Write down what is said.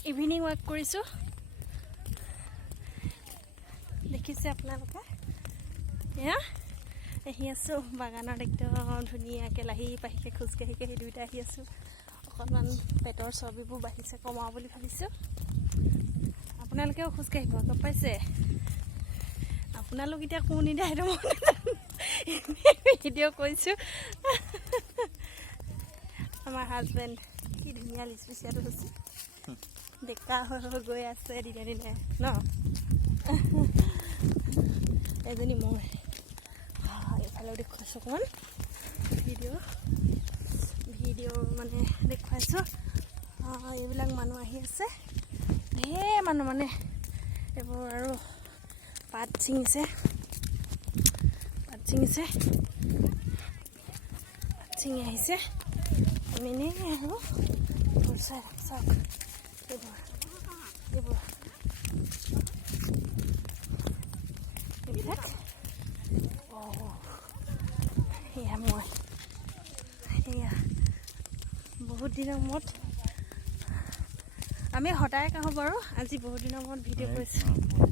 evening walk কৰিছোঁ দেখিছে আপোনালোকে এয়া আহি আছোঁ বাগানত একদম ধুনীয়াকৈ লাহি পাহিকৈ খোজকাঢ়ি কাঢ়ি দুইটা আহি আছোঁ অকণমান পেটৰ চৰ্বিবোৰ বাঢ়িছে কমাওঁ বুলি ভাবিছোঁ আপোনালোকেও খোজকাঢ়িব গম পাইছে আপোনালোক এতিয়া কোন নিদিয়া সেইটো মই ভিডিঅ' কৈছোঁ আমাৰ হাজবেণ্ড কি ধুনীয়া লিচপিচিয়াটো হৈছে ডেকা হৈ গৈ আছে দিনে দিনে ন এজনী মই এইফালেও দেখুৱাইছোঁ অকণমান ভিডিঅ' মানে দেখুৱাইছোঁ এইবিলাক মানুহ আহি আছে ঢেৰ মানুহ মানে এইবোৰ আৰু পাত ছিঙিছে ছিঙি আহিছে এনেই আৰু চাওক এইবিলাক এয়া মই এয়া বহুত দিনৰ মূৰত আমি সদায় কাঢ়োঁ বাৰু আজি বহুত দিনৰ মূৰত ভিডিঅ' কৰিছোঁ